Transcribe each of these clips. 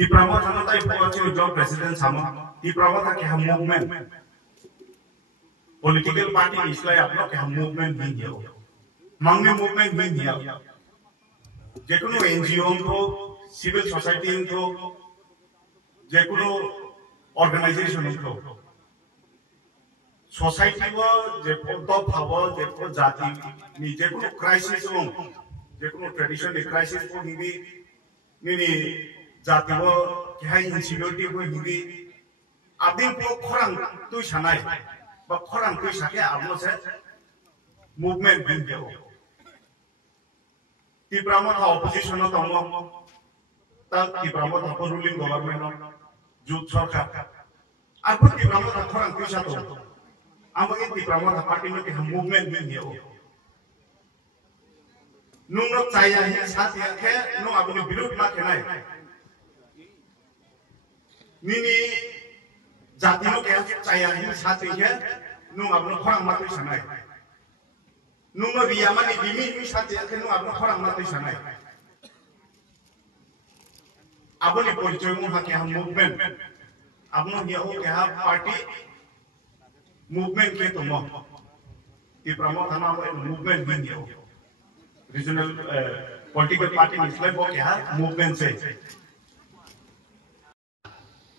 Di Pramoda thano tai buat job president sama. Di Pramoda ke ham movement. Political party इसलिए आप लोग के हम movement भी दिया हो, मांगने movement भी दिया हो, जेकुनो NGO को, civil society को, जेकुनो organization को, society वो जेको top power जेको जाति नि जेकुनो crisis हो, जेकुनो tradition de crisis को हिंदी नि जाति वो क्या insecurity को हिंदी आदि को खरंग तो शनाय But खरंग कोई शके आपलोग से movement भी दिया हो Di Pramoda opposition no tamu, tak di Pramoda ruling government no, jut sarkar. Aku di Pramoda orang kisah tu, ambil di Pramoda party no ke movement ni ho. Nunggu saya ni saat yang ke, nunggu aku ni biru nak kenai. Nini jati no ke saya ni saat yang ke, nunggu aku orang mati sanai. Nunggu dia mana dimi saat yang kenu abang orang mati sana. Abang ni politik mu hak yang movement. Abang ni aku yang party movement ke tu mau. Di Pramoda nama apa movement ni dia. Regional political party ni selain boleh yang movement se.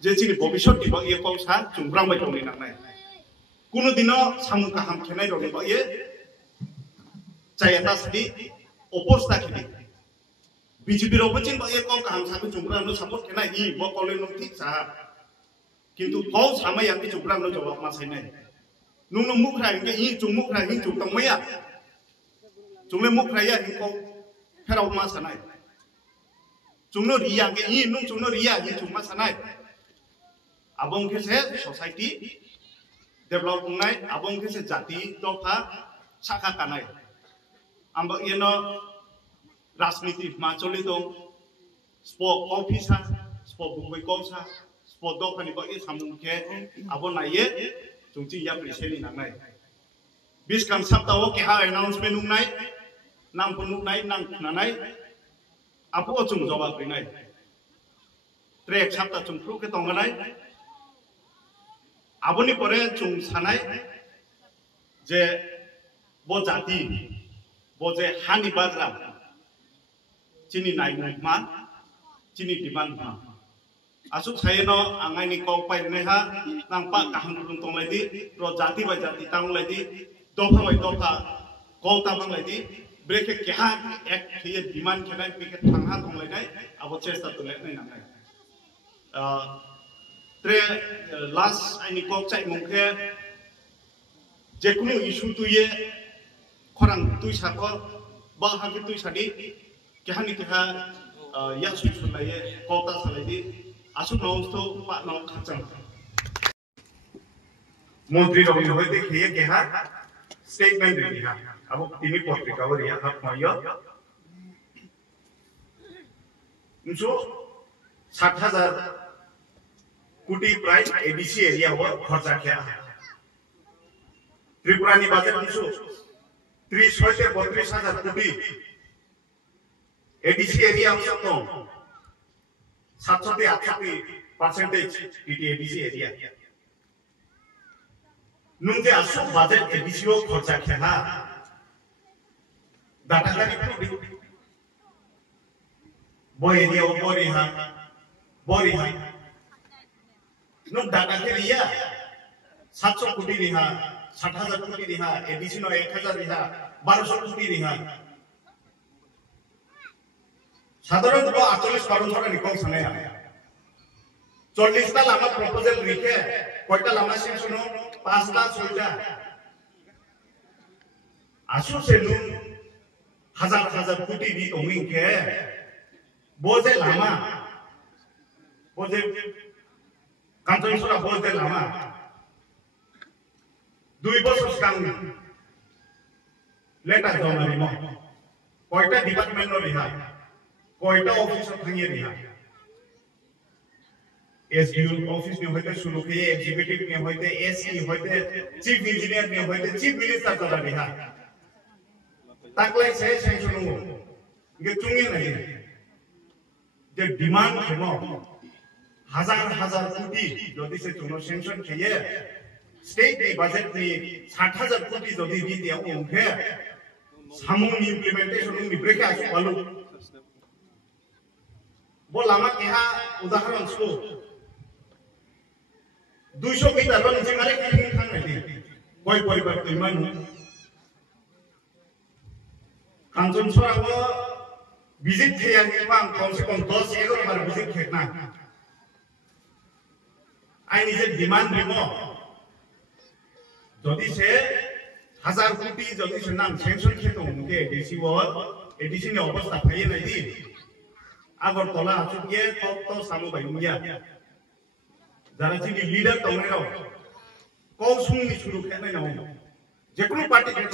Jadi ni bobisot di bawah ia kau sah cumbrang macam ni nak naik. Kuno dino samu kaham kenai dulu bawah ia. Saya tas di opos tak ini. BJP ropecin bagai kau kaham satu jumlah no support kena ini, bawa kalau nanti sah. Kintu kau sama yang di jumlah no jawab mas ini. Nung mukra ini jumuk mukra ini jumtang maya. Jumlah mukra ya ini kau kerau mas sana. Jumlah ria ini nung jumlah ria ini cuma sana. Abang kese society develop ngai, abang kese jati dopa saka kanai. Ambak ino rasniti macoli dong, sport officer, sport buku kosa, sport dok ni bagi samun ke, abon naye, jungci ya preseni nangai. Bis kam sabta wo ke ha announcement nai, nang punuk nai, nang nanai, apu o jung jawab nai. Trek sabta jung pru ke tonganai, aboni pore jung sanai, je bo jati. Boje hani bagra, cini naik man, cini demand man. Asuk saya no angai ni kau pai neha, nampak kaham beruntung lagi, pro jati bajati tang lagi, dopa bai dopa, kau tabang lagi, mereka kehak ek kaya demand kena pikir tangha tong lagi, abu cesta tu lagi nangai. Tre last ini kau cai mungkin, jekunu isu tu ye. Orang tu siapa, bahag tu sadi, kehani keha, ya susun lagi, kota saladi, asuk nong tu pak nong kacang. Menteri dong itu itu kaya keha, statement ini ha, abu ini politika awal ya, hak maya. Unsu 60,000 कोटी price ADC area हो खर्चा किया त्रिपुरा नि budget निसु 30 से 32,000 कोटी ADC area हो तो 700 से 80% इटी एडीसी एरिया नुंगे असु बजेट एडीसी हो खर्चा किया डाटा का निकली वो एरिया वो बोरी हा नुक डाटा के लिया 700 कोटी रिहा 60,000 कोटी रिहा एडीसी नो 1,000 रिहा 1200 कोटी रिहा साधारण तो 48 निकल सने 40 टा लामा प्रपोजल लिखे कोइटा लामा सेक्शन 5 टा 6 टा आसु से नु हजार कोटी दी ओमिंग के बोझे Lama बोझे kantor sudah boleh lama, 2 bos sekarang, letak jauh lima, koita department lo lihat, koita office thangi lihat, SDU office में होते शुरू किए, executive में होते, SE होते, chief engineer में होते, chief minister चला लिhat, ताकि saya सुनूं, ये चुंगी नहीं, जे demand है हजार कोटी যদি সে কোনো সেনশন খেয়ে স্টেট নি বাজেট নি 60,000 কোটি যদি দি দিয়া ওকে সামুং ইমপ্লিমেন্টেশন নি ব্রেকে আছে বলো বল আমাকে হা উদাহরণ সু 200 মিটার লো নিচে মারে কি খান নাই কই পরিবার তুই মানু কাঞ্চন সরাবো ভিজিট খেয়া নিবাং কমসে কম 10-11 বার visit খেনা I need a demand more. যদি সে 1000 কোটি যদি সে নাম সেনশন খেত ওকে ডিসি ওয়াল এডিশন অবস্থা পাইয়ে নাই দি আগরতলা আচুকিয়ে তত্ত সামু বাইমিয়া যারা যিনি লিডার তংনাও কৌসুমনি শুরু খেনাই নাও যে কোনো পার্টি খেত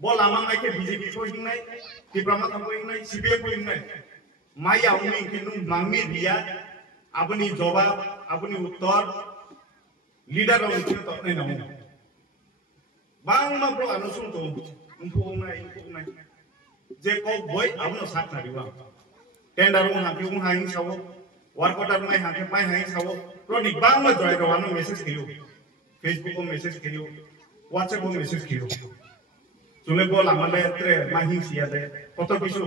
বল আমা মাইকে বিজেপি কো হিংনাই ত্রিপুরা কো হিংনাই সিপিএম কো হিংনাই মাইয়া উনি কিনু মাংমি রিয়া আপনি জবাব আপনি উত্তর লিডার অংশ তখনই নাও বাংলা ব্রো আলোচনা তো উনফুনাই যে ক বই আপনি সাত না দিবা টেন্ডার উন হাকি উন হাইং সাবো ওয়ার্ক অর্ডার নাই হাকি পাই হাইং সাবো প্রনি বাংলা জয় রওয়ানো মেসেজ কিও ফেসবুক ও মেসেজ কিও হোয়াটসঅ্যাপ ও মেসেজ কিও তুমি বল আমালে এত্রে মাহিং সিয়া দে কত কিছু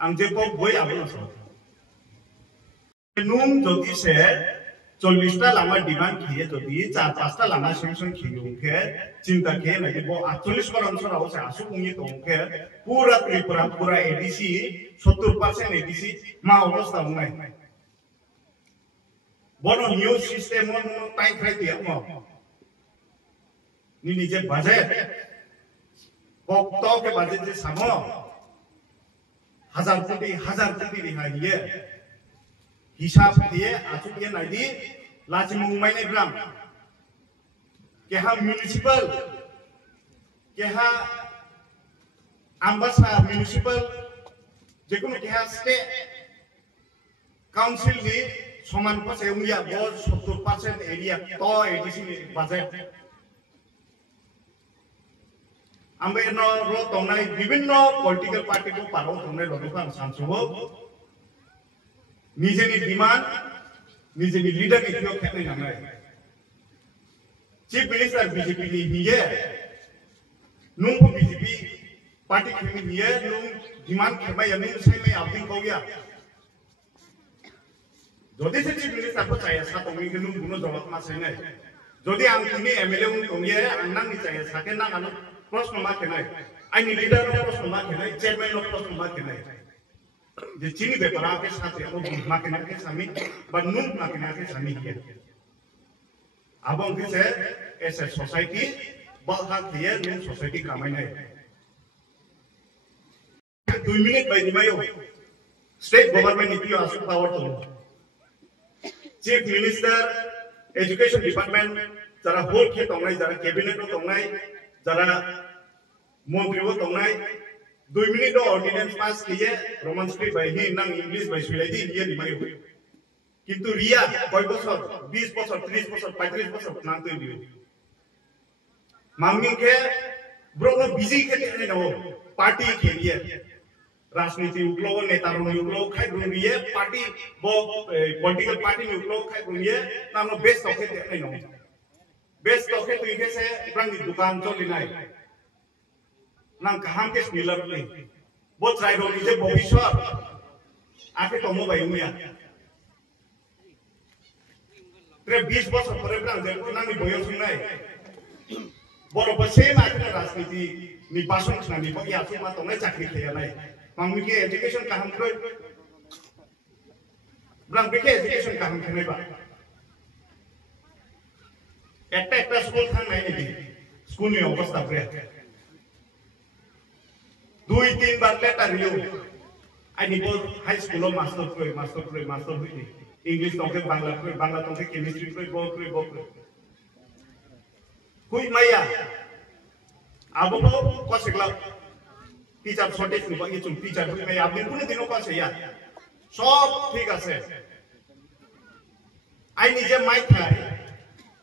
আম যে ক বই আপনি সাবো নুম যদি সে 40টা লামা ডিমান্ড খেয়ে যদি 4-5টা লামা সেনশন খেয়ে ওকে চিন্তা খেয়ে নাকি বো 48 বার অঞ্চল আছে আসু উনি তো ওকে পুরা ত্রিপুরা পুরা এডিসি 70% এডিসি মা অবস্থা নাই বড় নিউজ সিস্টেম মন টাইম খাই দিয়া ম নি নিজে বাজেট বক্ত के বাজেট যে সামো 1000 কোটি রিহাই দিয়ে हिसाब दिए आचुकिए नाइदी लाचिमुंगमाई ने ग्राम केहा म्युनिसिपल केहा आम्बासा म्युनिसिपल जेकुनु केहा स्टेट काउंसिल नि समान पसे उंगिया बल 70% एरिया तो एडिसी बाजेट आम्बे न रो तंगनाय विभिन्न पॉलिटिकल पार्टी को पारो तंगनाय लदुखान सानसुबो निजेनि डिमांड निजेनि लीडर नि थियो खेनै नांनाय चीफ मिनिस्टर बीजेपी नि हिये नुंग बीजेपी पार्टी खेनि हिये नुंग डिमांड खेबाय नुंग साइमै आबिं गया जदि से चीफ मिनिस्टर को चाहिए सातोंनि नुंग गुनो जवाब मा साइनै जदि आं तिनि एमएलए उन तंगिये आं नांनि चाहिए साके नांगानो प्रश्न मा खेनाय आइनि लीडर नो प्रश्न मा खेनाय चेयरमैन नो प्रश्न मा खेनाय जे चीनी बेपारा के साथ वो मार्केट के सामी बट नून मार्केट के सामी किया अब उनके से ऐसे सोसाइटी बहुत दिए नून सोसाइटी कामाई नहीं 2 मिनट बाय दिमायो स्टेट गवर्नमेंट नीति आसु पावर तो चीफ मिनिस्टर एजुकेशन डिपार्टमेंट जरा होल के तंगनाय जरा कैबिनेट को तंगनाय जरा मंत्री को तंगनाय 2 मिनट ऑर्डिनेंस पास किए रोमन स्क्रिप्ट बाय हि नां इंग्लिश बाय सुलाइदि ये निमाय किंतु रिया कय बছর 20 বছর 30 বছর 35 বছর नाम तो दियो मांगनी के ब्रोनो बिजी के ने नो पार्टी के लिए राजनीति उगलो नेता रो उगलो खाय गुनिये पार्टी बो पॉलिटिकल पार्टी उगलो खाय गुनिये नानो बेस्ट ओके ने नो बेस्ट ओके तो इके से ब्रांड दुकान चलिनाय नां काम के स्मिलर नहीं बहुत ट्राई रो निजे भविष्य आके तमो बायमिया त्रे 20 বছর পরে ব্রাং যে নানি বয়স নাই বড় বসে মাকে রাজনীতি নির্বাচন খানি বই আছে মা তমে চাকরি খেয়া নাই মামুকে এডুকেশন কাহাম কই ব্রাং বেকে এডুকেশন কাহাম খেনে বা একটা স্কুল থান নাই নি স্কুল নি অবস্থা প্রে 2-3 बार लेटर लियो आइनि बो हाई स्कूल मास्टर हुई इंग्लिश तोके बांग्ला तोके केमिस्ट्री बो कोई माया अब को कसेला टीचर शॉर्टेज नि बाकी चुन टीचर हुई मैं आपने कुने दिनो पासे या सब ठीक আছে आइ निजे माइ थाय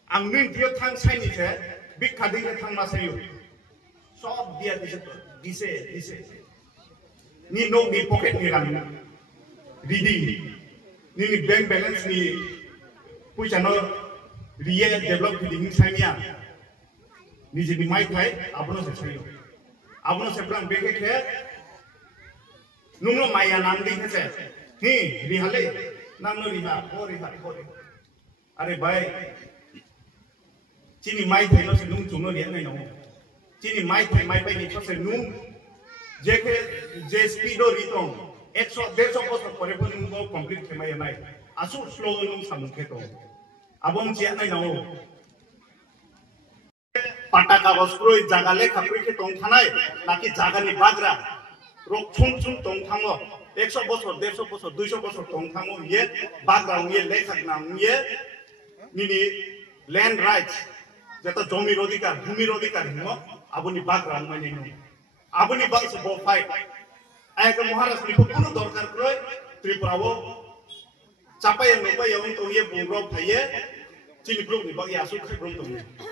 आं मिन दियो थां साइनि से बिग खादिं थां मासायो सब दिया दिसे ni no ni pocket ni ram reading ni bank balance ni puisa no riye develop reading saimia ni jini mai thai abono se sayo abono se plan beke khe nunglo maya nam ding khe hi rihale namno riha ko are bhai chini mai thai no se nung chungno lian nai no chini mai thai mai pai ni se nung je speedo ritong 100-150 বছর পরে পর্যন্ত complete খেমাই নাই আসু slow নং সামুখে তো আবং chia নাই নাও পাটা কাগজ প্রই জাগালে খাপ্রিকে তং থানায় নাকি জাগানি বাগরা রক ছুং ছুং তং থামো 100 বছর 150 বছর 200 বছর তং থামো ইয়ে বাগরা ইয়ে লেখাক নাম ইয়ে নিনি ল্যান্ড রাইটস যেটা জমির অধিকার ভূমির অধিকার হিমো আবনি বাগরা মানে নো আবনি বাগস বো ফাইট आयक महाराष्ट्र को कुनो दरकार क्रय त्रिपुरावो चापाय नोपाय यं तो ये बुंग्रब थाये चिनि ब्रुक नि बागि आसु खै ब्रुक दं